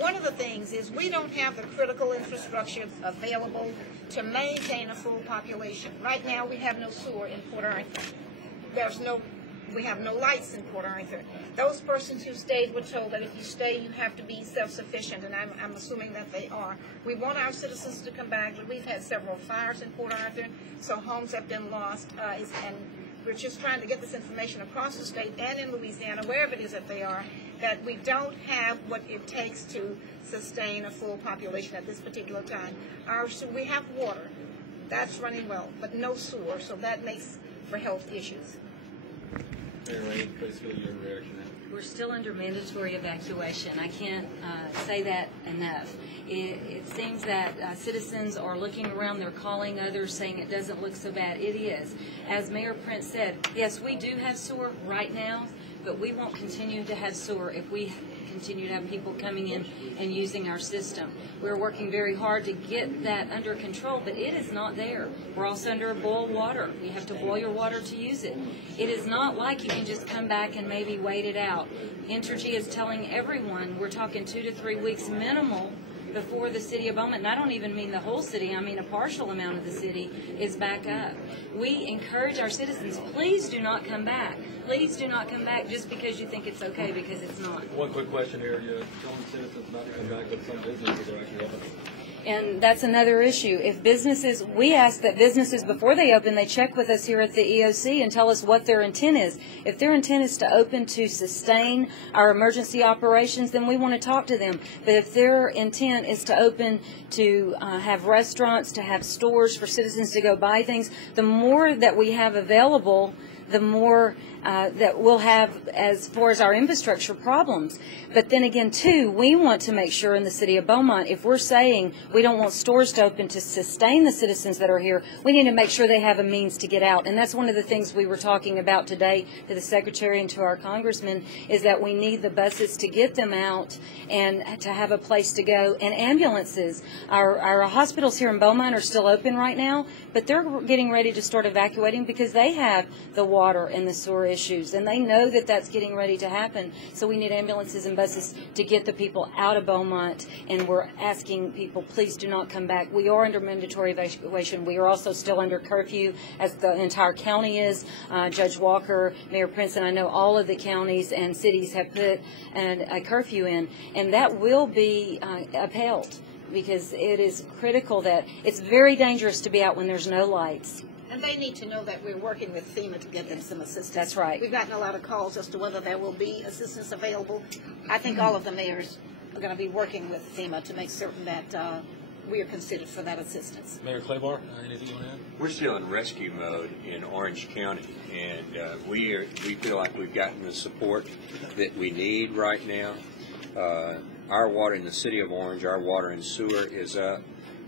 one of the things is we don't have the critical infrastructure available to maintain a full population. Right now we have no sewer in Port Arthur. We have no lights in Port Arthur. Those persons who stayed were told that if you stay, you have to be self-sufficient, and I'm assuming that they are. We want our citizens to come back. We've had several fires in Port Arthur, so homes have been lost, and we're just trying to get this information across the state and in Louisiana, wherever it is that they are, that we don't have what it takes to sustain a full population at this particular time. We have water. That's running well, but no sewer, so that makes for health issues. We're still under mandatory evacuation. I can't say that enough. It seems that citizens are looking around, they're calling others saying it doesn't look so bad. It is. As Mayor Prince said, yes, we do have sewer right now, but we won't continue to have sewer if we continue to have people coming in and using our system. We're working very hard to get that under control, but it is not there. We're also under boil water. You have to boil your water to use it. It is not like you can just come back and maybe wait it out. Entergy is telling everyone we're talking 2 to 3 weeks minimal before the city of Beaumont, and I don't even mean the whole city, I mean a partial amount of the city is back up. We encourage our citizens, please do not come back. Please do not come back just because you think it's okay, because it's not. One quick question here. You're telling citizens not to come back, but some businesses are actually open. And that's another issue. If businesses, we ask that businesses, before they open, they check with us here at the EOC and tell us what their intent is. If their intent is to open to sustain our emergency operations, then we want to talk to them. But if their intent is to open to have restaurants, to have stores for citizens to go buy things, the more that we have available, the more that we'll have as far as our infrastructure problems. But then again, too, we want to make sure in the city of Beaumont, if we're saying we don't want stores to open to sustain the citizens that are here, we need to make sure they have a means to get out. And that's one of the things we were talking about today to the Secretary and to our Congressman, is that we need the buses to get them out and to have a place to go. And ambulances, our hospitals here in Beaumont are still open right now, but they're getting ready to start evacuating because they have the water and the sewer issues, and they know that that's getting ready to happen. So we need ambulances and buses to get the people out of Beaumont, and we're asking people, please do not come back. We are under mandatory evacuation. We are also still under curfew, as the entire county is. Judge Walker, Mayor Prince, and I know all of the counties and cities have put a curfew in, and that will be upheld, because it is critical that it's very dangerous to be out when there's no lights. And they need to know that we're working with FEMA to get them some assistance. That's right. We've gotten a lot of calls as to whether there will be assistance available. I think all of the mayors are going to be working with FEMA to make certain that we are considered for that assistance. Mayor Claybar, anything you want to add? We're still in rescue mode in Orange County, and we feel like we've gotten the support that we need right now. Our water in the city of Orange, our water and sewer is up.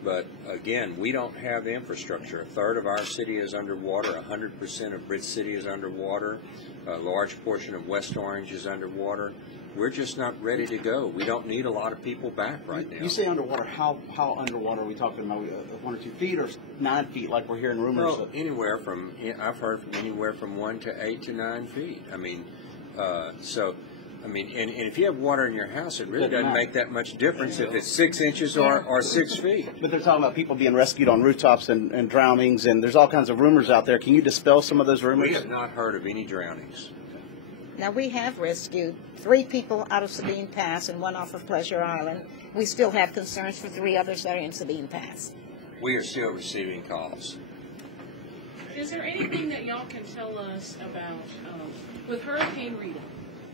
But again, we don't have infrastructure. A third of our city is underwater. 100% of Bridge City is underwater. A large portion of West Orange is underwater. We're just not ready to go. We don't need a lot of people back right now. You say underwater. How underwater are we talking about? 1 or 2 feet or 9 feet, like we're hearing rumors? Well, anywhere from, I've heard from anywhere from 1 to 8 to 9 feet. I mean, and if you have water in your house, it really doesn't make that much difference if it's 6 inches or 6 feet. But they're talking about people being rescued on rooftops and drownings, and there's all kinds of rumors out there. Can you dispel some of those rumors? We have not heard of any drownings. Now, we have rescued 3 people out of Sabine Pass and 1 off of Pleasure Island. We still have concerns for 3 others that are in Sabine Pass. We are still receiving calls. Is there anything that y'all can tell us about, with Hurricane Rita,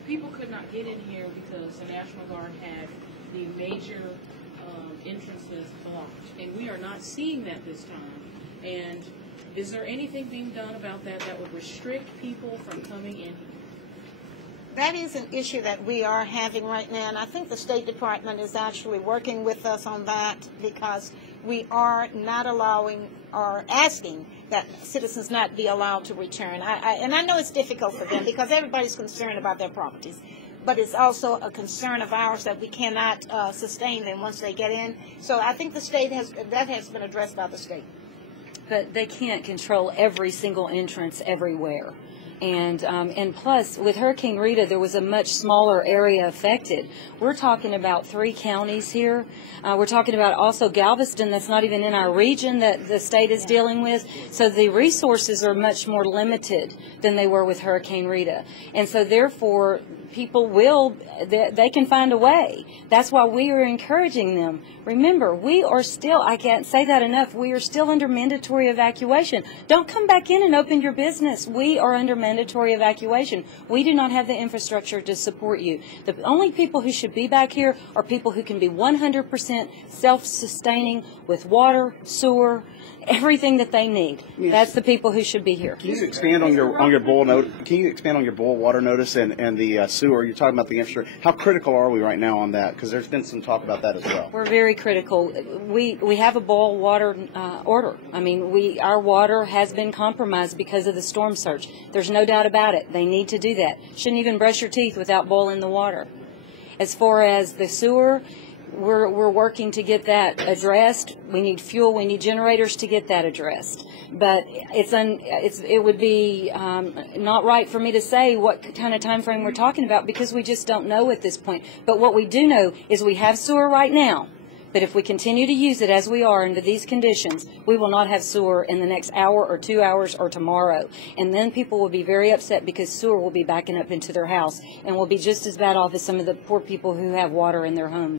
people could not get in here because the National Guard had the major entrances blocked, and we are not seeing that this time. And is there anything being done about that would restrict people from coming in? That is an issue that we are having right now, and I think the State Department is actually working with us on that, because we are not allowing or asking that citizens not be allowed to return. And I know it's difficult for them because everybody's concerned about their properties, but it's also a concern of ours that we cannot sustain them once they get in. So I think the state has been addressed by the state. But they can't control every single entrance everywhere. And plus, with Hurricane Rita, there was a much smaller area affected. We're talking about 3 counties here. We're talking about also Galveston, that's not even in our region that the state is dealing with. So the resources are much more limited than they were with Hurricane Rita. And so therefore, people they can find a way. That's why we are encouraging them. Remember, we are still, I can't say that enough, we are still under mandatory evacuation. Don't come back in and open your business. We are under mandatory evacuation. We do not have the infrastructure to support you. The only people who should be back here are people who can be 100% self-sustaining with water, sewer, everything that they need. Yes. That's the people who should be here. Can you expand on your boil note? Can you expand on your boil water notice and the sewer? You're talking about the infrastructure. How critical are we right now on that? Because there's been some talk about that as well. We're very critical. We have a boil water order. I mean, our water has been compromised because of the storm surge. There's no doubt about it. They need to do that. Shouldn't even brush your teeth without boiling the water. As far as the sewer, we're working to get that addressed. We need fuel. We need generators to get that addressed. But it would be not right for me to say what kind of time frame we're talking about because we just don't know at this point. But what we do know is we have sewer right now. But if we continue to use it as we are under these conditions, we will not have sewer in the next hour or 2 hours or tomorrow. And then people will be very upset because sewer will be backing up into their house and will be just as bad off as some of the poor people who have water in their homes.